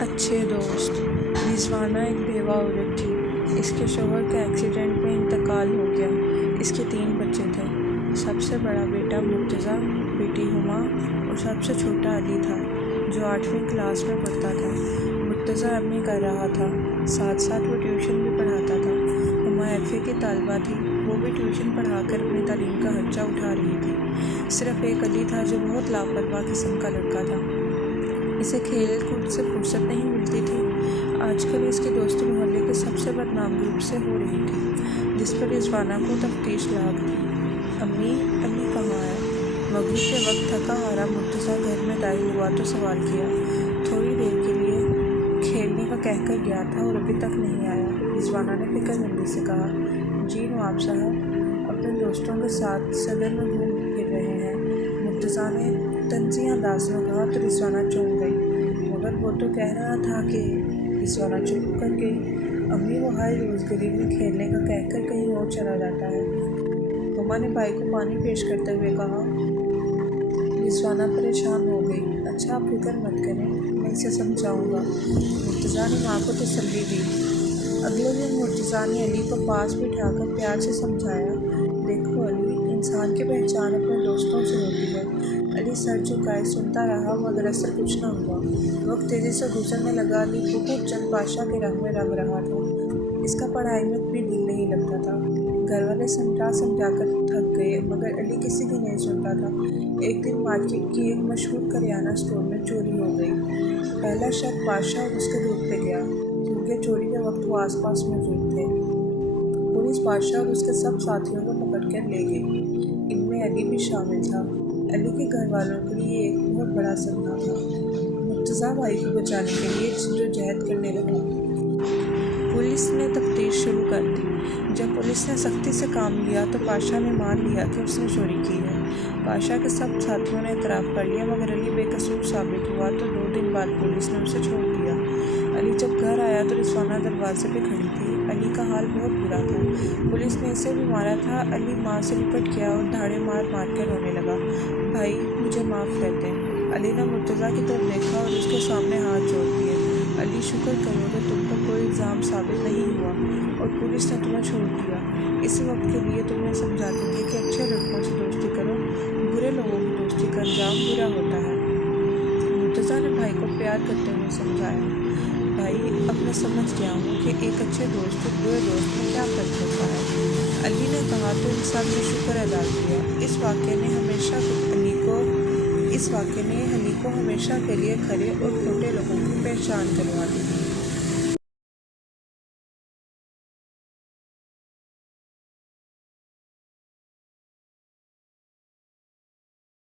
اچھے دوست۔ رضوانہ ایک بیوہ عورت تھی۔ اس کے شوہر کا ایکسیڈنٹ میں انتقال ہو گیا۔ اس کے 3 بچے تھے۔ سب سے بڑا بیٹا مرتضیٰ، بیٹی ہما اور سب سے چھوٹا علی تھا جو 8ویں کلاس میں پڑھتا تھا۔ مرتضیٰ ایم اے کر رہا تھا، ساتھ ساتھ وہ ٹیوشن بھی پڑھاتا تھا۔ ہما FA کی طالبہ تھی، وہ بھی ٹیوشن پڑھا کر اپنی تعلیم کا خرچہ اٹھا رہی تھی۔ صرف ایک علی تھا جو بہت لاپرواہ قسم کا لڑکا تھا۔ اسے کھیل کود سے فرصت نہیں ملتی تھی۔ آج کل اس کی دوستی محلے کے سب سے بدنام گروپ سے ہو رہی تھی، جس پر رضوانہ کو تفتیش لاحق تھی۔ امی کہاں ہے؟ مغرب کے وقت تھکا ہارا مرتضیٰ گھر میں داخل ہوا تو سوال کیا۔ تھوڑی دیر کے لیے کھیلنے کا کہہ کر گیا تھا اور ابھی تک نہیں آیا، رضوانہ نے فکر مندی سے کہا۔ جی نواب صاحب اپنے دوستوں کے ساتھ صدر میں گھوم پھر رہے ہیں، مرتضیٰ نے طنزیہ انداز میں کہا تو رضوانہ چونک گئی۔ مگر وہ تو کہہ رہا تھا کہ… رضوانہ چپ کر گئی۔ امی وہ ہر روز گلی میں کھیلنے کا کہہ کر کہیں اور چلا جاتا ہے۔ ہما نے بھائی کو پانی پیش کرتے ہوئے کہا۔ رضوانہ پریشان ہو گئی۔ اچھا آپ فکر مت کریں، میں اسے سمجھاؤں گا، مرتضیٰ نے ماں کو تسلی دی۔ اگلے دن مرتضیٰ نے علی کو پاس بٹھا کر پیار سے سمجھایا۔ دیکھو علی، انسان کی پہچان اپنے دوستوں سے ہوتی ہے۔ علی سر جھکائے سنتا رہا مگر اثر کچھ نہ ہوا۔ وقت تیزی سے گزرنے لگا۔ علی بہت جلد بادشاہ کے رنگ میں رنگ رہا تھا۔ اس کا پڑھائی میں بھی دل نہیں لگتا تھا۔ گھر والے سمجھا کر تھک گئے مگر علی کسی کی نہیں سنتا تھا۔ ایک دن مارکیٹ کی ایک مشہور کریانہ اسٹور میں چوری ہو گئی۔ پہلا شک بادشاہ اور اس کے گروپ پہ گیا کیونکہ چوری کے وقت وہ آس پاس موجود تھے۔ پولیس بادشاہ اور اس کے سب ساتھیوں کو پکڑ کر لے گئی۔ ان میں علی بھی شامل تھا۔ علی کے گھر والوں کے لیے ایک بہت بڑا صدمہ تھا۔ مرتضیٰ بھائی کو بچانے کے لیے جدوجہد کرنے لگا۔ پولیس نے تفتیش شروع کر دی۔ جب پولیس نے سختی سے کام لیا تو بادشاہ نے مان لیا کہ اس نے چوری کی ہے۔ بادشاہ کے سب ساتھیوں نے اعتراف کر لیا مگر علی بے قصور ثابت ہوا تو 2 دن بعد پولیس نے اسے چھوڑ دیا۔ علی جب گھر آیا تو رضوانہ دروازے پہ کھڑی تھی۔ علی کا حال بہت برا تھا۔ پولیس نے اسے بھی مارا تھا۔ علی ماں سے لپٹ گیا اور دھاڑے مار مار کر رونے لگا۔ بھائی مجھے معاف کر دیں۔ علی نے مرتضیٰ کی طرف دیکھا اور اس کے سامنے ہاتھ جوڑ دیے۔ علی شکر کرو کہ تم پر کوئی الزام ثابت نہیں ہوا اور پولیس نے تمہیں چھوڑ دیا۔ اس وقت کے لیے تمہیں سمجھاتی تھی کہ اچھے لڑکوں سے دوستی کرو، برے لوگوں کی دوستی کا انجام برا ہوتا ہے۔ مرتضیٰ نے بھائی کو پیار کرتے ہوئے سمجھایا۔ بھائی اب میں سمجھ گیا ہوں کہ ایک اچھے دوست اور برے دوست میں کیا فرق ہوتا ہے، علی نے کہا تو انسان نے شکر ادا کیا۔ اس واقعے نے علی کو ہمیشہ کے لیے کھرے اور کھوٹے لوگوں کی پہچان کروا دی۔